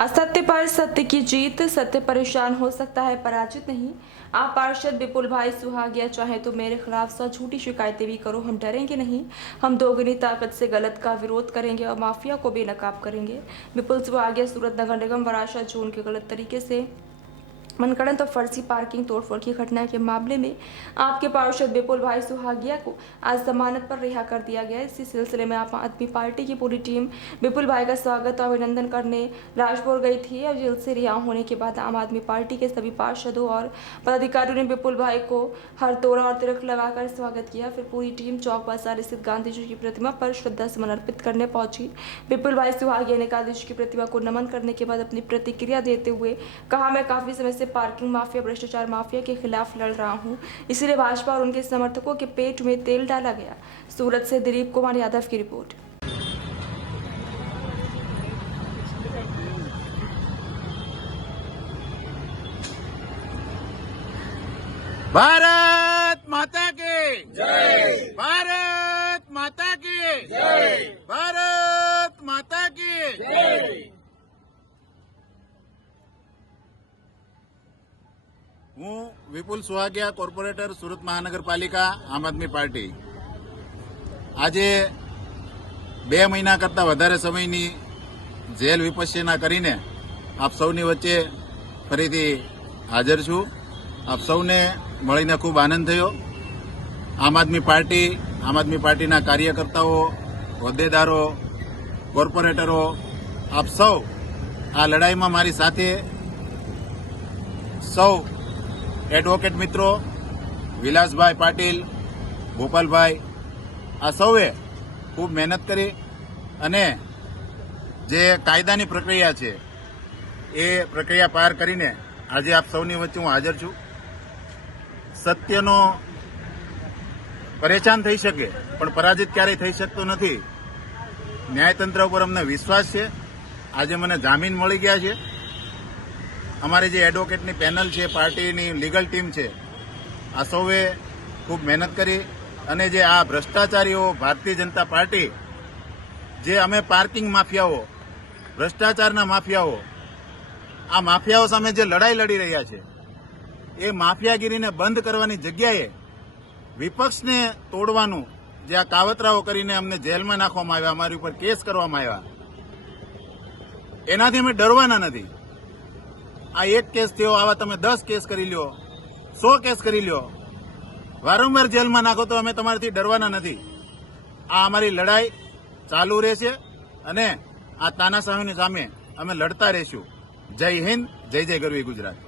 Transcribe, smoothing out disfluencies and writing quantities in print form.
असत्य पर सत्य की जीत। सत्य परेशान हो सकता है, पराजित नहीं। आप पार्षद विपुल भाई सुहागिया चाहे तो मेरे खिलाफ 100 झूठी शिकायतें भी करो, हम डरेंगे नहीं। हम दोगुनी ताकत से गलत का विरोध करेंगे और माफिया को बेनकाब करेंगे। विपुल सुहागिया सूरत नगर निगम वराशा जोन के गलत तरीके से मनगढ़ंत और फर्जी पार्किंग तोड़फोड़ की घटना के मामले में आपके पार्षद विपुल भाई सुहागिया को आज जमानत पर रिहा कर दिया गया। इसी सिलसिले में आम आदमी पार्टी की पूरी टीम विपुल भाई का स्वागत और अभिनंदन करने राजपुर गई थी और जेल से रिहा होने के बाद आम आदमी पार्टी के सभी पार्षदों और पदाधिकारियों ने विपुल भाई को हर तोड़ा और तिलक लगाकर स्वागत किया। फिर पूरी टीम चौक बाजार स्थित गांधी जी की प्रतिमा पर श्रद्धा सुमन अर्पित करने पहुंची। विपुल भाई सुहागिया ने गांधी जी की प्रतिमा को नमन करने के बाद अपनी प्रतिक्रिया देते हुए कहा, मैं काफी समय से पार्किंग माफिया, भ्रष्टाचार माफिया के खिलाफ लड़ रहा हूं, इसलिए भाजपा और उनके समर्थकों के पेट में तेल डाला गया। सूरत से दिलीप कुमार यादव की रिपोर्ट। भारत माता की जय। भारत माता की जय। भारत माता की जय। હું વિપુલ સુહાગિયા, કોર્પોરેટર, સુરત મહાનગરપાલિકા, આમ આદમી પાર્ટી। આજે 2 મહિના કરતાં વધારે સમયની જેલ વિપશ્યના કરીને આપ સૌની વચ્ચે ફરીથી હાજર છું। આપ સૌને મળીને ખૂબ આનંદ થયો। આમ આદમી પાર્ટીના કાર્યકર્તાઓ, હોદ્દેદારો, કોર્પોરેટરો, આપ સૌ આ લડાઈમાં મારી સાથે સૌ એડવોકેટ મિત્રો વિલાસભાઈ પાટીલ, ગોપાલભાઈ, આ સૌએ ખૂબ મહેનત કરી અને જે કાયદાની પ્રક્રિયા છે એ પ્રક્રિયા પાર કરીને આજે આપ સૌની વચ્ચે હું હાજર છું। સત્યનો પરેશાન થઈ શકે પણ પરાજિત ક્યારેય થઈ શકતો નથી। ન્યાયતંત્ર ઉપર અમને વિશ્વાસ છે। આજે મને જામીન મળી ગયા છે। અમારી જે એડવોકેટની પેનલ છે, પાર્ટીની લીગલ ટીમ છે, આ સૌએ ખૂબ મહેનત કરી અને જે આ ભ્રષ્ટાચારીઓ, ભારતીય જનતા પાર્ટી, જે અમે પાર્કિંગ માફિયાઓ, ભ્રષ્ટાચારના માફિયાઓ, આ માફિયાઓ સામે જે લડાઈ લડી રહ્યા છે એ માફિયાગીરીને બંધ કરવાની જગ્યાએ વિપક્ષને તોડવાનું જે આ કાવતરાઓ કરીને અમને જેલમાં નાખવામાં આવ્યા, અમારી ઉપર કેસ કરવામાં આવ્યા, એનાથી અમે ડરવાના નથી। આ એક કેસ થયો, આવા તમે 10 કેસ કરી લ્યો, 100 કેસ કરી લ્યો, વારંવાર જેલમાં નાખો તો અમે તમારાથી ડરવાના નથી। આ અમારી લડાઈ ચાલુ રહેશે અને આ તાનાશાહીની સામે અમે લડતા રહીશું। જય હિન્દ, જય જય ગરવી ગુજરાત।